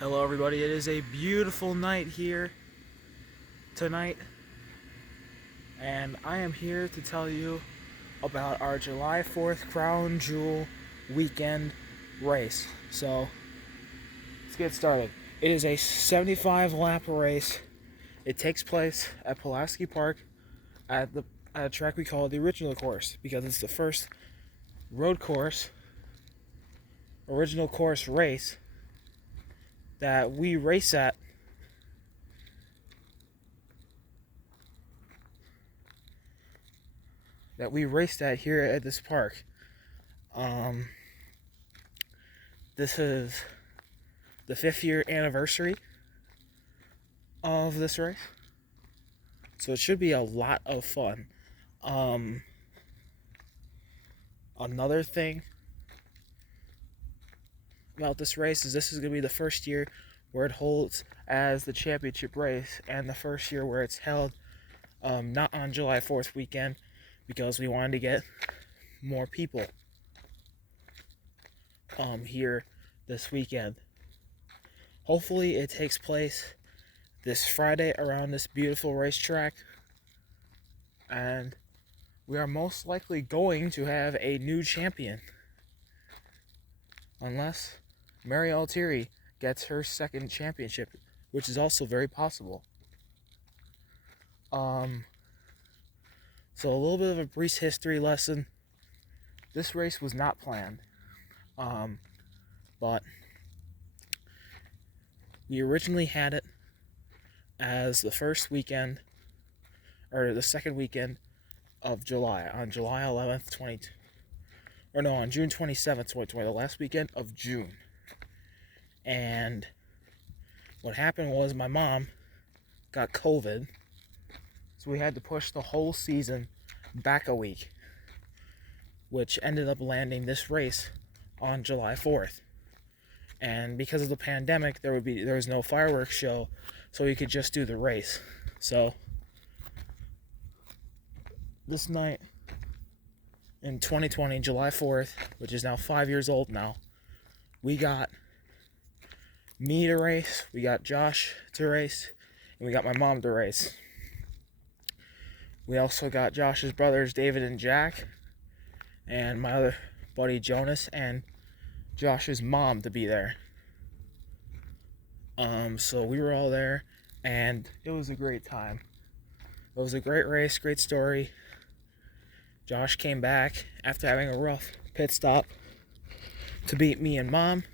Hello everybody, it is a beautiful night here tonight, and I am here to tell you about our July 4th Crown Jewel weekend race. So, let's get started. It is a 75 lap race. It takes place at Pulaski Park at a track we call the original course because it's the first original course race that we race at here at this park. This is the 5th year anniversary of this race, so it should be a lot of fun. Another thing about this race is this is going to be the first year where it holds as the championship race, and the first year where it's held not on July 4th weekend, because we wanted to get more people here this weekend. Hopefully it takes place this Friday around this beautiful racetrack, and we are most likely going to have a new champion, unless Mary Altieri gets her second championship, which is also very possible. So a little bit of a brief history lesson. This race was not planned, but we originally had it as the first weekend, or the second weekend of July, on July 11th, on June 27th, 2020, the last weekend of June. And what happened was my mom got COVID, so we had to push the whole season back a week, which ended up landing this race on July 4th. And because of the pandemic, there was no fireworks show, so we could just do the race. So this night in 2020, July 4th, which is now 5 years old now, we got me to race, we got Josh to race, and we got my mom to race. We also got Josh's brothers, David and Jack, and my other buddy, Jonas, and Josh's mom to be there. So we were all there, and it was a great time. It was a great race, great story. Josh came back after having a rough pit stop to beat me and Mom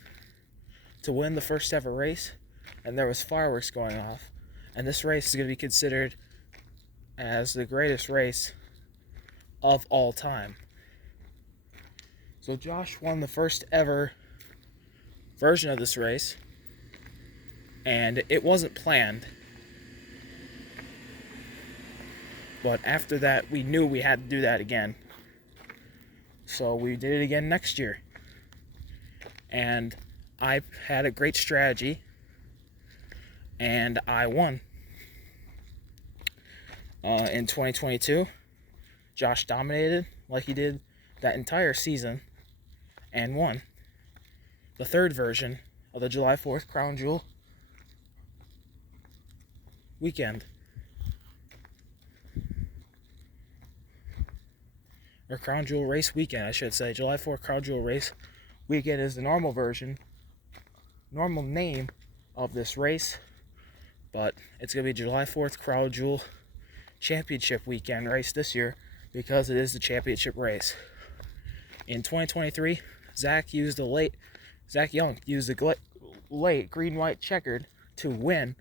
to win the first ever race, and there was fireworks going off. And this race is going to be considered as the greatest race of all time. So Josh won the first ever version of this race, and it wasn't planned. But after that, we knew we had to do that again. So we did it again next year. And I had a great strategy, and I won. In 2022, Josh dominated like he did that entire season and won the third version of the July 4th Crown Jewel weekend. Or Crown Jewel race weekend, I should say. July 4th Crown Jewel race weekend is the normal name of this race, but it's going to be July 4th Crown Jewel championship weekend race this year because it is the championship race. In 2023, Zach Young used the late green-white checkered to win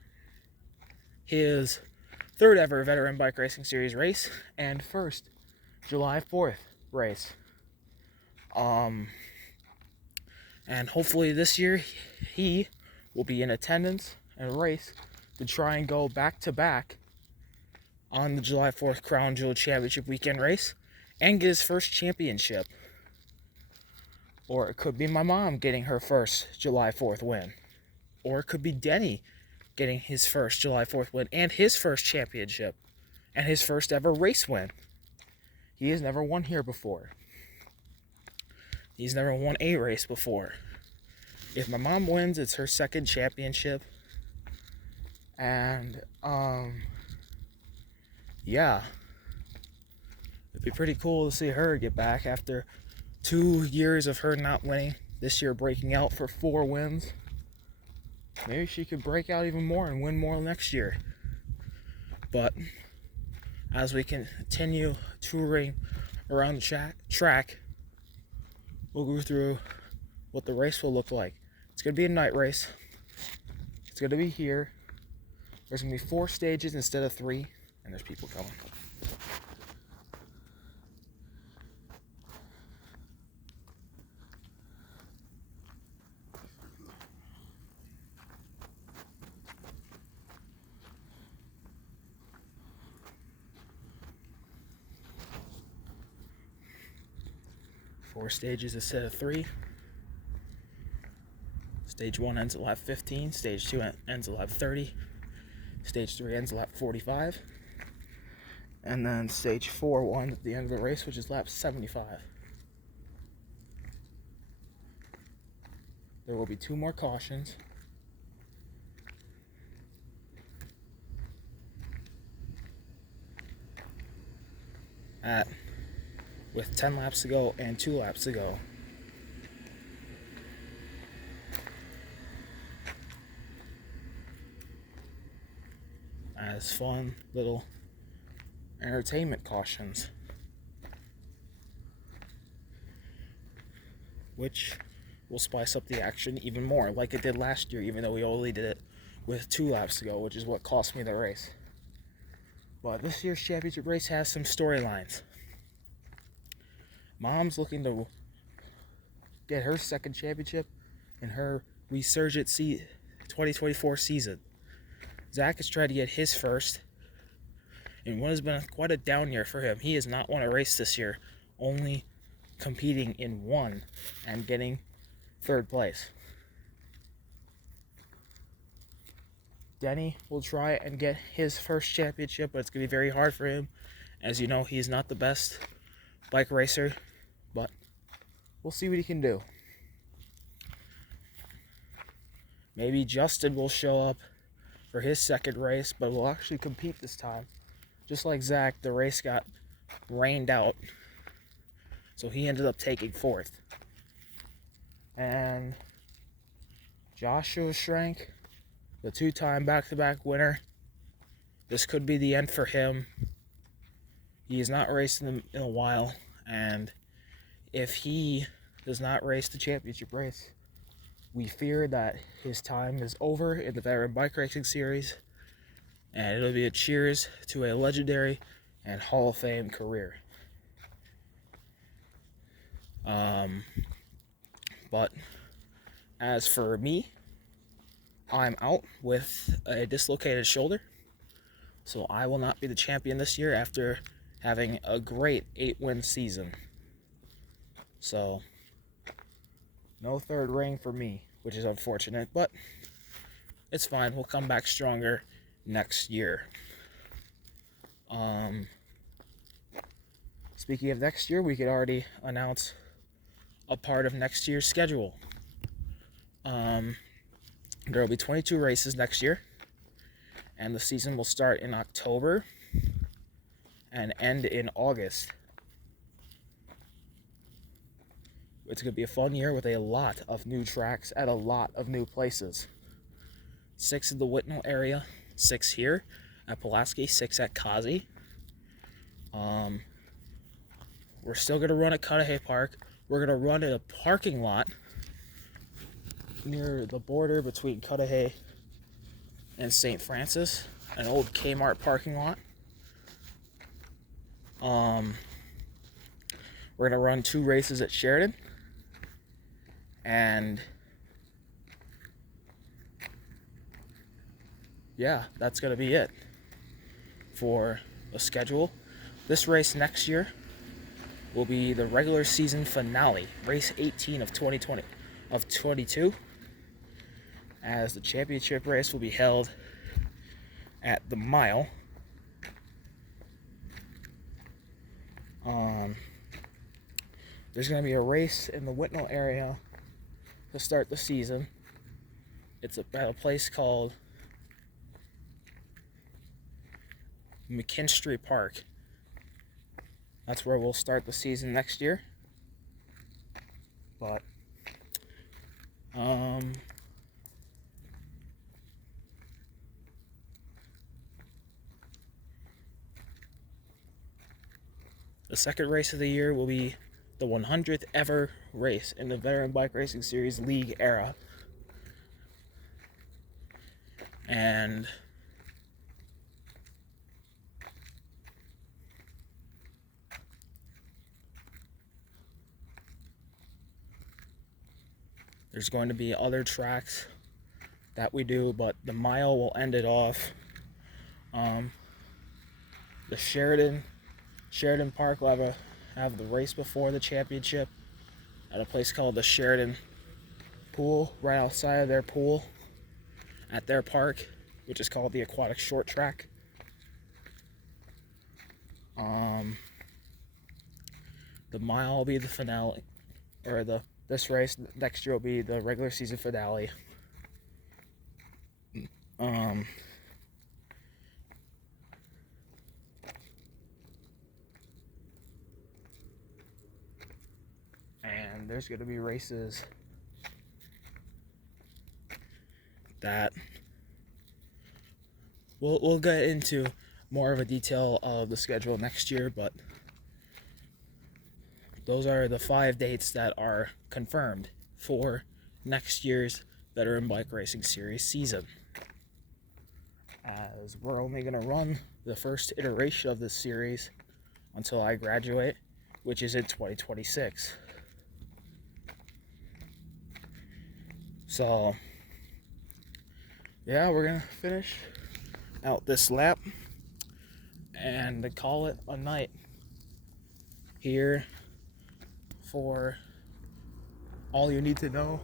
his third ever Veteran Bike Racing Series race and first July 4th race. And hopefully this year he will be in attendance and race to try and go back-to-back on the July 4th Crown Jewel Championship weekend race and get his first championship. Or it could be my mom getting her first July 4th win. Or it could be Denny getting his first July 4th win and his first championship and his first ever race win. He has never won here before. He's never won a race before. if my mom wins, it's her second championship. And yeah, it'd be pretty cool to see her get back after 2 years of her not winning. This year breaking out for 4 wins. Maybe she could break out even more and win more next year. But as we continue touring around the track, we'll go through what the race will look like. It's going to be a night race. It's going to be here. There's going to be 4 stages instead of 3. And there's people coming. Four stages instead of 3. Stage 1 ends at lap 15. Stage 2 ends at lap 30. Stage 3 ends at lap 45. And then stage 4 will end at the end of the race, which is lap 75. There will be 2 more cautions. With 10 laps to go and 2 laps to go. As fun little entertainment cautions, which will spice up the action even more, like it did last year, even though we only did it with 2 laps to go, which is what cost me the race. But this year's championship race has some storylines. Mom's looking to get her second championship in her resurgent 2024 season. Zach has tried to get his first, and what has been quite a down year for him. He has not won a race this year, only competing in 1 and getting 3rd place. Denny will try and get his first championship, but it's going to be very hard for him. As you know, he's not the best bike racer, but we'll see what he can do. Maybe Justin will show up for his second race, but will actually compete this time. Just like Zach, the race got rained out, so he ended up taking 4th. And Joshua Schrank, the 2-time back-to-back winner, this could be the end for him. He has not raced in a while, and if he does not race the championship race, we fear that his time is over in the Veteran Bike Racing Series, and it'll be a cheers to a legendary and Hall of Fame career. But as for me, I'm out with a dislocated shoulder, so I will not be the champion this year after having a great 8-win season. So, no 3rd ring for me, which is unfortunate, but it's fine. We'll come back stronger next year. Speaking of next year, we could already announce a part of next year's schedule. There will be 22 races next year, and the season will start in October and end in August. It's going to be a fun year with a lot of new tracks at a lot of new places. 6 in the Whitnall area, 6 here at Pulaski, 6 at Kazi. We're still going to run at Cudahy Park. We're going to run in a parking lot near the border between Cudahy and St. Francis, an old Kmart parking lot. We're going to run 2 races at Sheridan. And yeah, that's going to be it for the schedule. This race next year will be the regular season finale, race 18 of 22, as the championship race will be held at the mile. There's going to be a race in the Whitnall area to start the season. It's at a place called McKinstry Park. That's where we'll start the season next year. But the second race of the year will be the 100th ever race in the Veteran Bike Racing Series League era. And there's going to be other tracks that we do, but the mile will end it off. The Sheridan Park will have the race before the championship at a place called the Sheridan Pool, right outside of their pool at their park, which is called the Aquatic Short Track. The mile will be the finale, or this race next year will be the regular season finale. And there's going to be races that we'll get into more of a detail of the schedule next year, but those are the 5 dates that are confirmed for next year's Veteran Bike Racing Series season. As we're only going to run the first iteration of this series until I graduate, which is in 2026. So, yeah, we're going to finish out this lap and call it a night here for all you need to know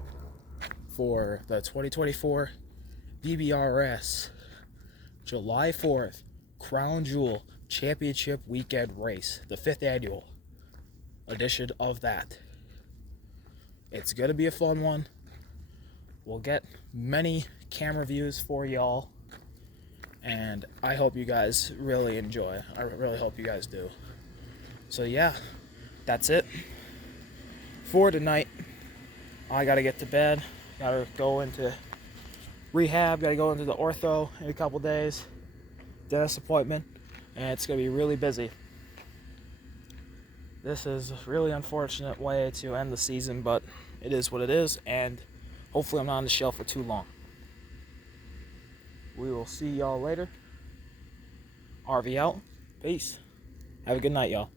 for the 2024 VBRS July 4th Crown Jewel Championship Weekend Race, the 5th annual edition of that. It's going to be a fun one. We'll get many camera views for y'all, and I hope you guys really enjoy. I really hope you guys do. So yeah, that's it for tonight. I gotta get to bed, gotta go into rehab, gotta go into the ortho in a couple days, dentist appointment, and it's gonna be really busy. This is a really unfortunate way to end the season, but it is what it is, and hopefully I'm not on the shelf for too long. We will see y'all later. RV out. Peace. Have a good night, y'all.